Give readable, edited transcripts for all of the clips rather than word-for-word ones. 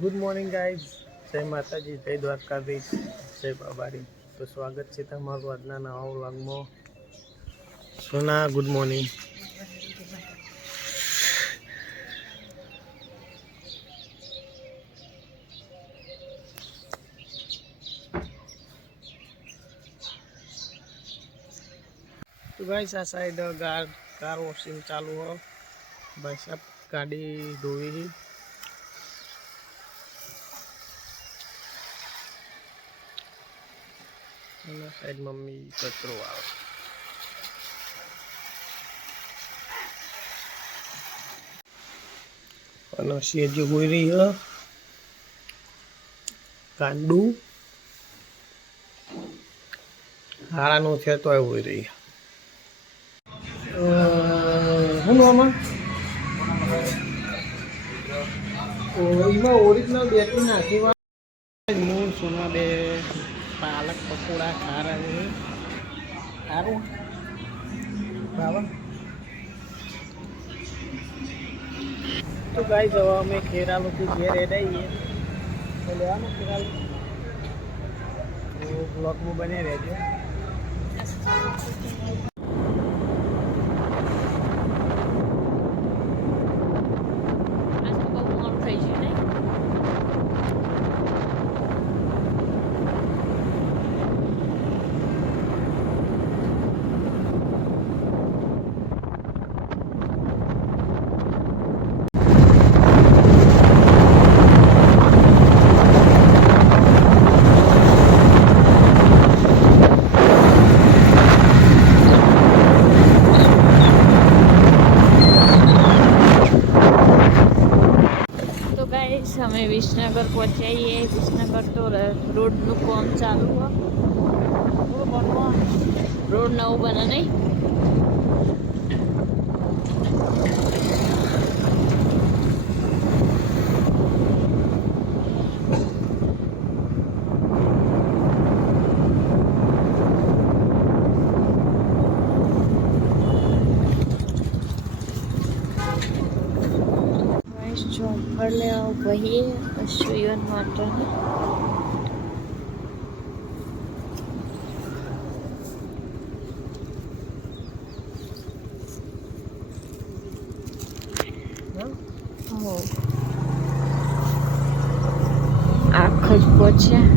Good morning guys, જય માતાજી, જય દ્વારકાધીશ, જય બાબારી. તો સ્વાગત છે તમારું આજના નવા વ્લોગમાં. સોના ગુડ મોર્નિંગ. તો ગાઈઝ આ સાઈડ કાર વોશિંગ ચાલુ હો. ભાઈ સાહેબ ગાડી ધોવી. સાઈડ મમ્મી કચરો આવે. અને શેરજી હોઈ રહી હ કાંડું હારાનો છે તો હોઈ રહી. શું આમાં ઓરિજિનલ બેટરી નાખી મૂળ સોના બે પાલક પકોડા ખારા સારું બરાબર. તો ગાઈસ હવે અમે ખેરાલુથી ઘેર હેડાઈએ તો લેવાનું ખેરાલુ. તો બ્લોગમાં બને રહેજો. અમે વિસનગર પહોંચાઈએ. વિસનગર તો રોડનું કામ ચાલુ હોય. રોડ નવું બને નહીં. ચોપર લેવા ભાઈએ અશ્વયન માટે આખો જ પહોંચ્યા.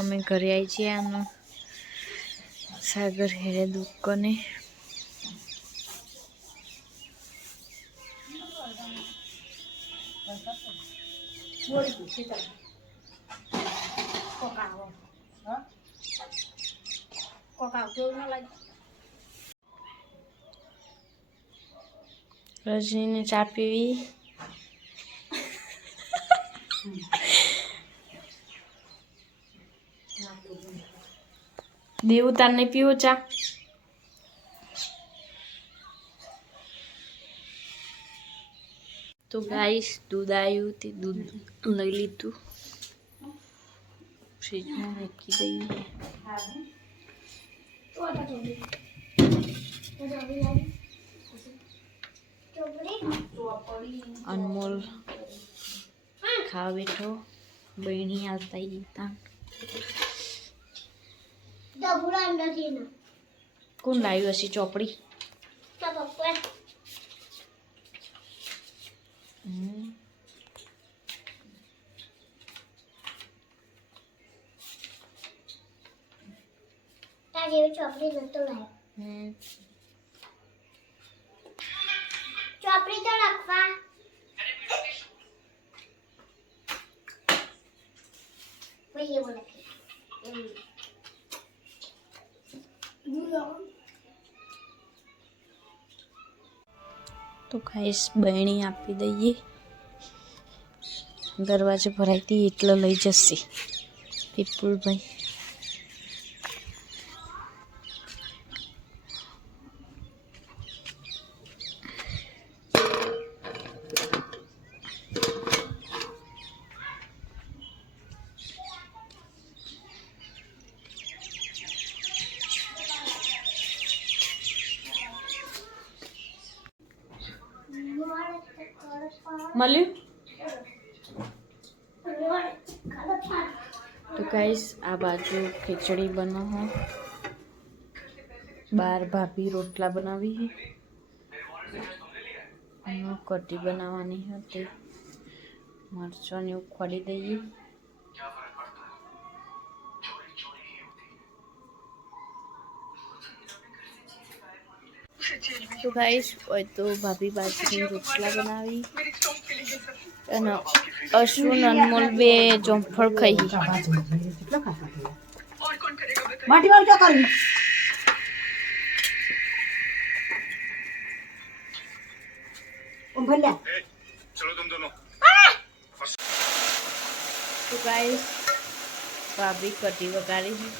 અમે ઘરે આવી છીએ. આનો સાગર હેરે દુકાને રજનીને ચા પીવી. દેવું તાર નહીં પીવો ચા? તો ગાઈસ દૂધ આવ્યું તે દૂધ લઈ લીધું. ફ્રીજમાં મૂકી દઈએ. અનમોલ ખાવા બેઠો. બહેણી આવતા હતા. કોણ લાવ્યું હશે ચોપડી? ચોપડી નતો લાવ્યો. ચોપડી તો લખવા ભાઈ એવું લખી. તો ગાઈસ બહેણી આપી દઈએ. દરવાજો ભરાઈ હતી એટલે લઈ જશે પીપુલભાઈ. મળ્યું તો ગાઈસ આ બાજુ ખીચડી બનાવો, બાર ભાભી રોટલા બનાવી અને કઢી બનાવવાની હતી. મરચાં એવું ખોલી દઈએ. તો ગાઈસ હોય તો ભાભી બાજરીની રોટલા બનાવી અને અશ્વિન અનમોલ બે જોંફળ ખાઈ. તો ગાઈસ ભાભી કઢી વગાડી.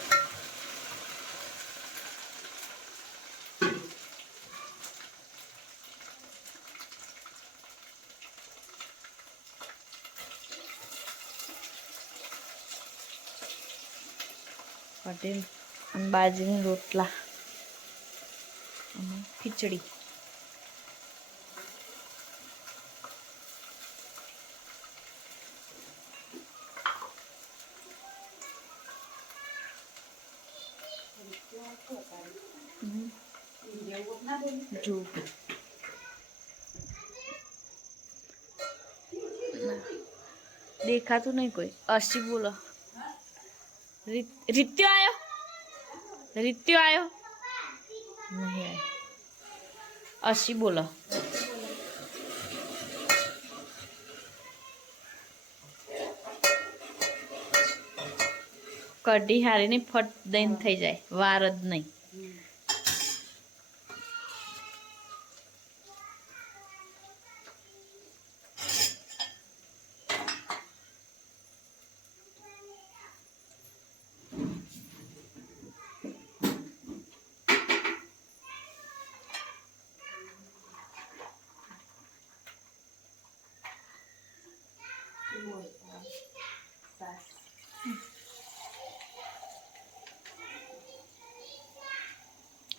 કઢી અને બાજરીના રોટલા અને ખીચડી. જો દેખાતું નહીં કોઈ. અસી બોલો. રીત્યો આવ્યો, રીત્યો આવ્યો નહીં આવ્યો. અસી બોલો. કઢી હારી ની ફટ દઈને થઈ જાય, વાર જ નહીં.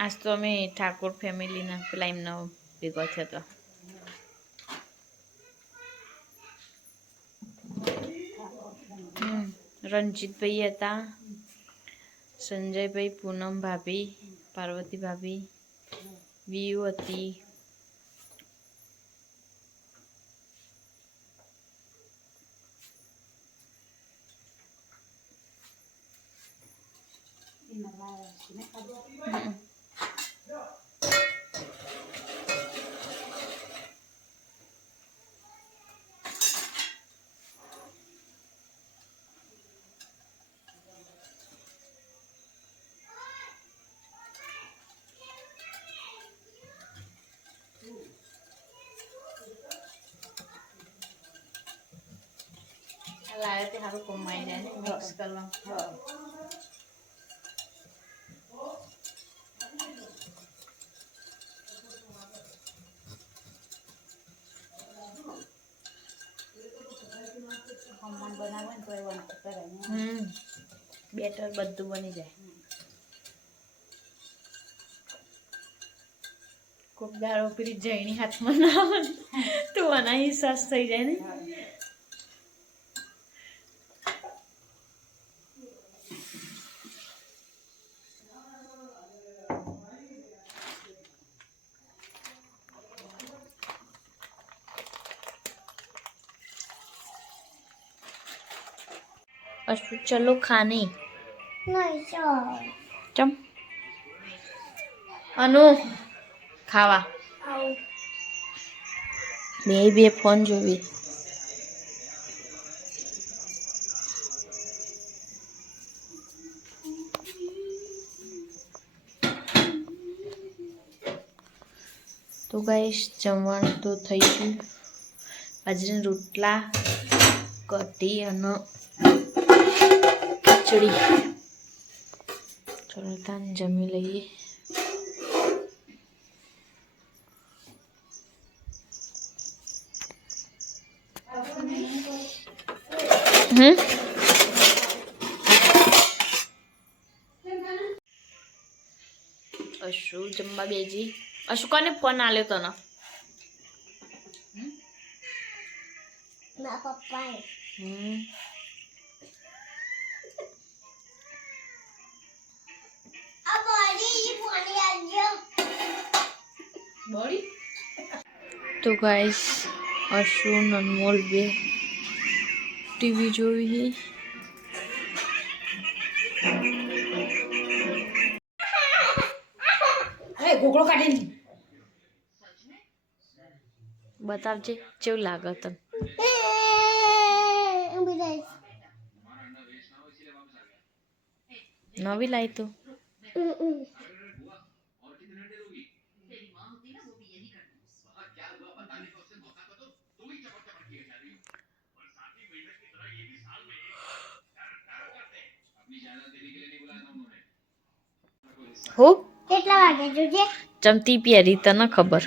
આજ તો અમે ઠાકોર ફેમિલીના પેલા એમનો ભેગો થયો હતો. રણજીતભાઈ હતા, સંજયભાઈ, પૂનમ ભાભી, પાર્વતી ભાભી, વીયુ હતી. લાવે તે સારું કમાઈ જાય ને મિક્સ કરવા. બેટર બધું બની જાય. કોક દાડો પેલી જઈની હાથમાં ના આવે તો અનાહી સાસ થઈ જાય ને. अश्विन चलो खाने. चम अनु खावा બે ફોન જોવી. તો ગાઈસ જમવાનું તો થઈ ગયું. બાજરીના રોટલા, કઢી અને ખીચડી. ચલો તાન જમી લઈએ. અશુ જમવા બેજી. અશુ કોને ફોન આલ્યો તને? મારા પપ્પાએ. આ બોડી ફોન આવજો. બોડી તો ગાઈસ અશુ અનમોલ બે ટીવી જોઈ. બતાવજે કેવું લાગે તને. નવી લાવી તું? હો કેટલા વાગે જોજે? ચમતી પહેરી તને ખબર?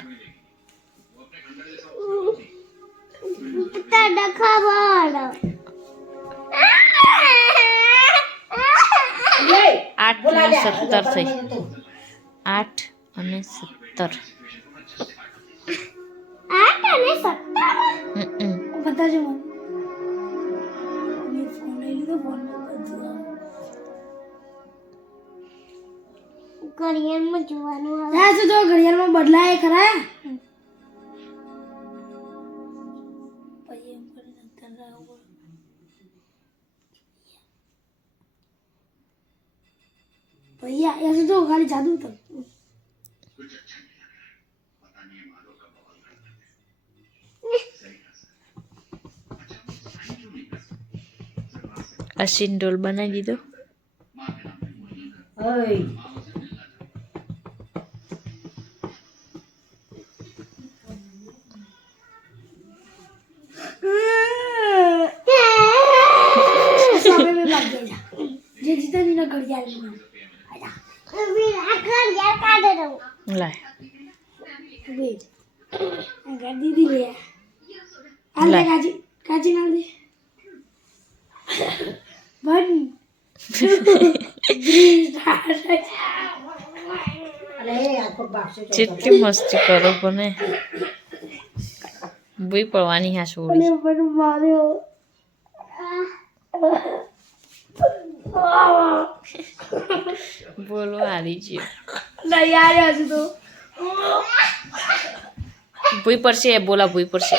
તને ખબર? 8 અને 17 થઈ. 8 અને 17. 8 અને 17. બતાજો મને. ફોન લઈ લીધો. ફોન ઘડિયાળમાં જોવાનું આવે. તો ઘડિયાળમાં બદલાય ખરા. भैया ऐसे तो खाली जादू तक અશિન ડોલ બનાવી દીધો. જે જીતા ની ના ઘડિયાળ કાઢે રહું. લાય દીદી લે. આલે કાજી કાજી ના દે. 1 2 3 જેટલી મસ્તી કરો પણ ભૂઈ પડવાની હા છોડી. બોલો હારી છે. ભૂઈ પડશે. બોલા ભૂઈ પડશે.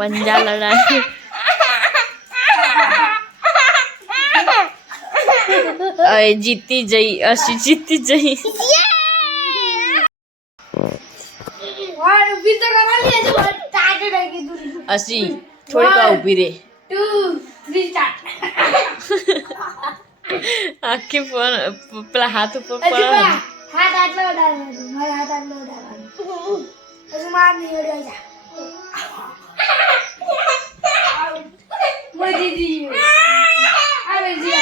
પંજા લડાય. જીતી જઈ. અશી જીતી જઈ. અશી થોડીક ઊભી રે. 2 3 આખી ફોન પેલા હાથ ઉપર પડે. હાથ આટલો ઉડાડવાનો. મારા હાથ આટલો ઉડાડવાનો. પછી માર નીકળ્યો જા. મજી દી. આવે જી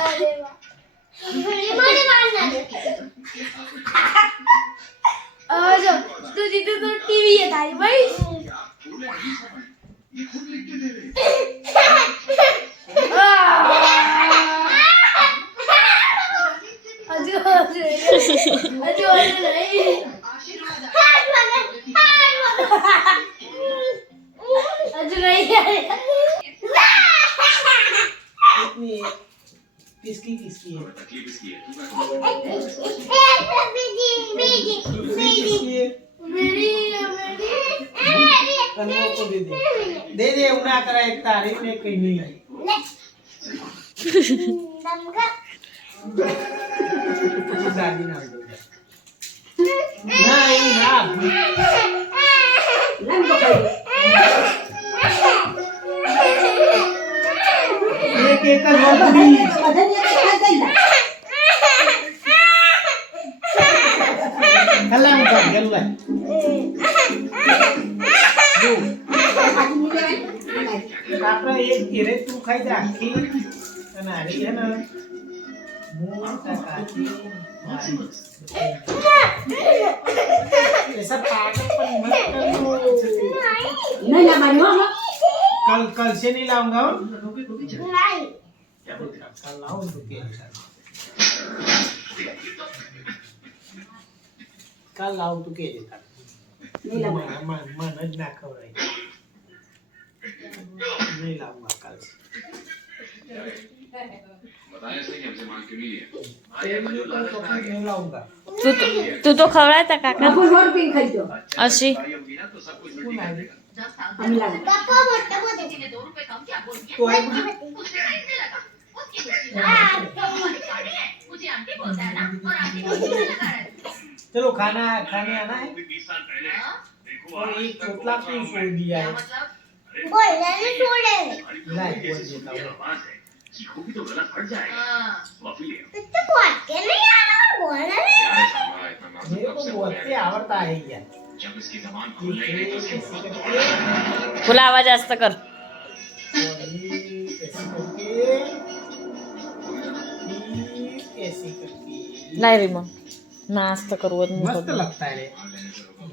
અરે વાહ. મને મારના દે. જો તું જીતું તો ટીવી એ તારી ભાઈ. किसकी है? કનવો કો દે દે એવું ના કરાય એક તારી ને કઈ નહીં દમકા દાદી ના દે ના એ ના એક એક જ વાપરી કલામ કર ગલ્લા જો આપણે એક ઘેરે તું ખાઈ જા આખી અને આરી હે ને મોટા કાચી ऐसा पागल पर मत करो नहीं ना मानो कल से नहीं लाऊंगा नहीं कल लाऊं तो क्या कल लाऊं तो क्या देता नहीं लाऊंगा मन आज ना खबर नहीं लाऊंगा कल से बताया सही हमसे मांग क्यों नहीं है नहीं लाऊंगा તું તો ખવડાવતા કાકા कोई और पिन खाई दो અસી हम लगा पापा मोटा मोटे तो आई चलो खाना खाने आना है और एक चोटला क्यों छोड़ दिया है बोल नहीं छोड़े नहीं बोल देता हूँ तो गलत फट जाएगा माफी ले तो बात के नहीं आना बोल नहीं मेरे को बोलते आवड़ता है यार जब इसकी जबान खुल गई तो બોલા અવાજ આસ્ત કર ऐसे करके લાય રીમો ના આસ્ત કરવું હોય તો मस्त મૂકો. लगता है रे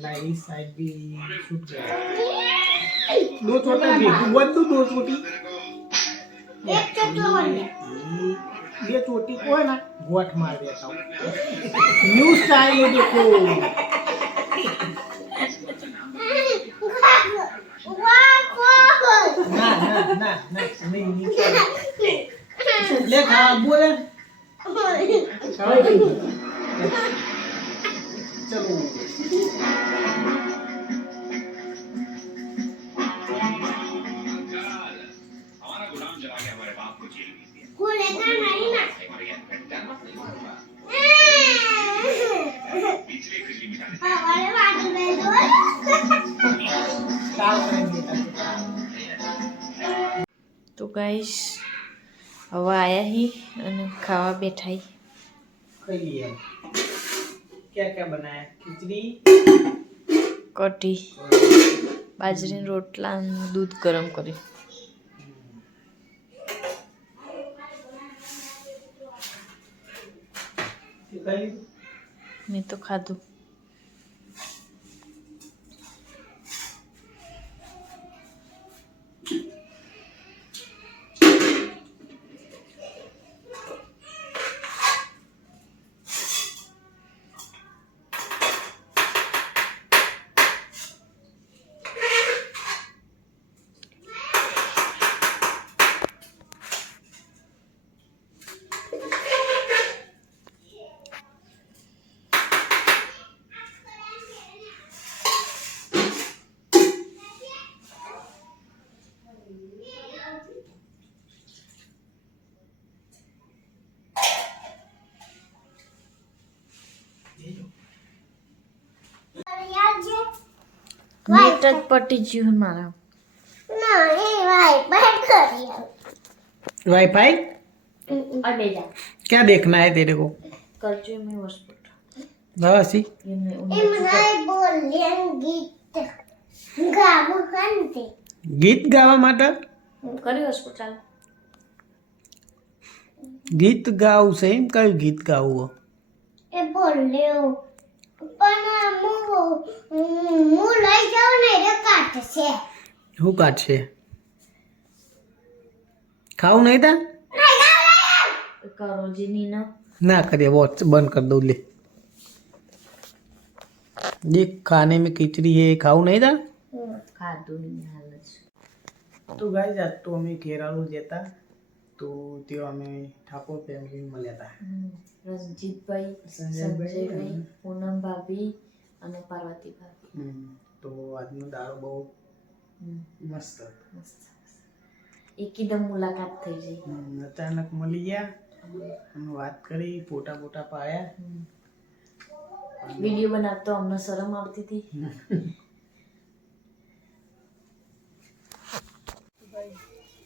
लाइट साइड भी शूट गया दो छोटा भी बंदू दो छोटी एक चोटो बन गया ये चोटी को है ना गोट मार देता हूँ न्यू स्टाइल है देखो ना ना ना ना नहीं नहीं ले खा बोले चलो हमारा गुलाम चला गया हमारे बाप को जेल भेज दिया खुलेगा नहीं ना हमारे यहाँ पिछले खुशी मिटाने हमारे बाजू में दो काल करेंगे તો ગાઈસ હવે આયા હી અને ખાવા બેઠા હી खाई लिया क्या क्या बनाया खिचड़ी કઢી બાજરીના રોટલા અને દૂધ ગરમ કરી खाई મેં તો ખાધું નેટ જ પટી ગયું મારા नहीं भाई बैठ कर वाईफाई અડે જા क्या देखना है तेरे को કરજો મેં હોસ્પિટલ दवासी એમને नहीं बोलिए गीत गाबू खंते गीत गावा माटे કરી હોસ્પિટલ गीत गाऊ सही कયું गीत गाવું એ બોલ્યો પણ હું લઈ જાઉં ને એટલે કાઢશે શું કાઢશે ખાવું નહીં તા કરો જીની ના ना करिए वॉच बंद कर दो ले ये खाने में खिचड़ी है खाऊ नहीं था ખાધું એની હાલત तो गाइस आज तो हमें खेरालू जता तो त्यो हमें ठाकुर फैमिली મળ્યા હતા રણજીતભાઈ સંજયભાઈ, સંજયભાઈ પૂનમ ભાભી અને પાર્વતી ભાભી તો આજનો દાડો બહુ મસ્ત એકદમ મુલાકાત થઈ જઈ. અચાનક મળી ગયા અને વાત કરી, ફોટા ફોટા પાડ્યા. વિડીયો બનાવતો અમને શરમ આવતી હતી.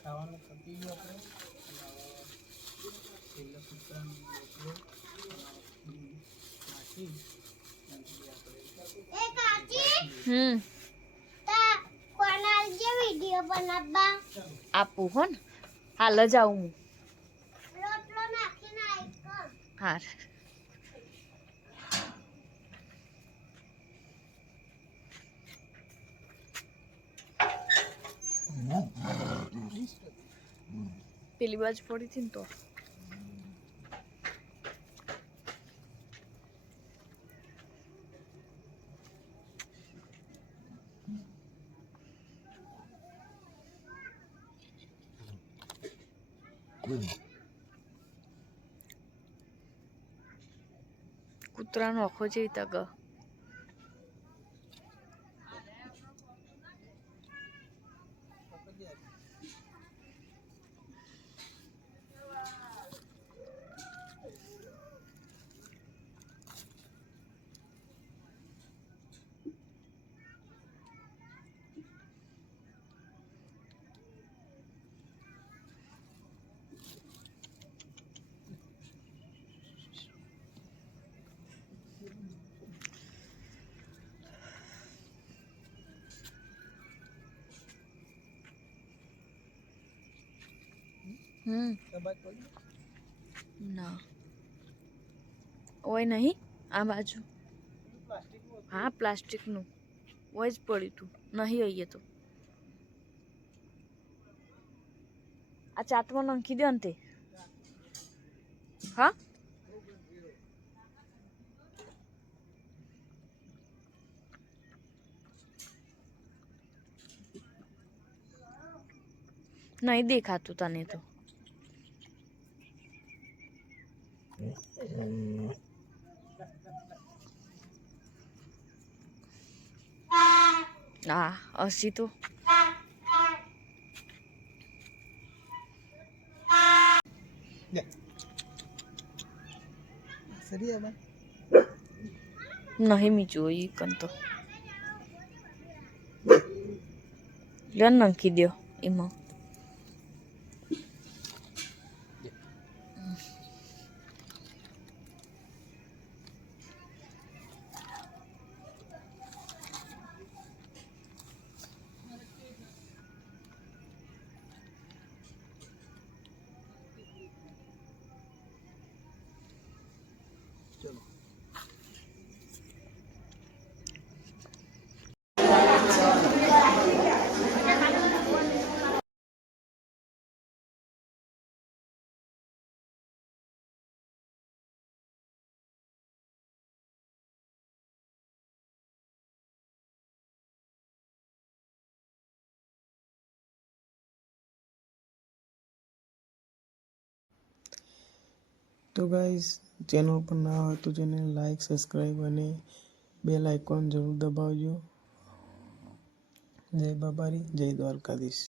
ખાવાનું પતી ગયું આપણે. છેલ્લા કૂતરાનો રોટલો નાખી આપું હો ને, હાલ જ આવું હું. હા. પેલી બાજુ પડી હતી ને તો કૂતરાનો આખો જેવી તક. ના ઓય નહીં, આ બાજુ. હા, પ્લાસ્ટિકનું ઓય જ પડ્યું તું, નહીં આવીએ તો. આ ચાટમાં નાખી દો ને તે. હા, નહીં દેખાતું તને તો. હા, હસી તો. નહીં મી જોઈ કન તો લે નાખી દો એમાં. તો ગાઈઝ, ચેનલ પર ના હોય તો ચેનલ લાઈક, સબસ્ક્રાઈબ અને બેલ આઇકોન જરૂર દબાવજો. જય બાબારી, જય દ્વારકાધીશ.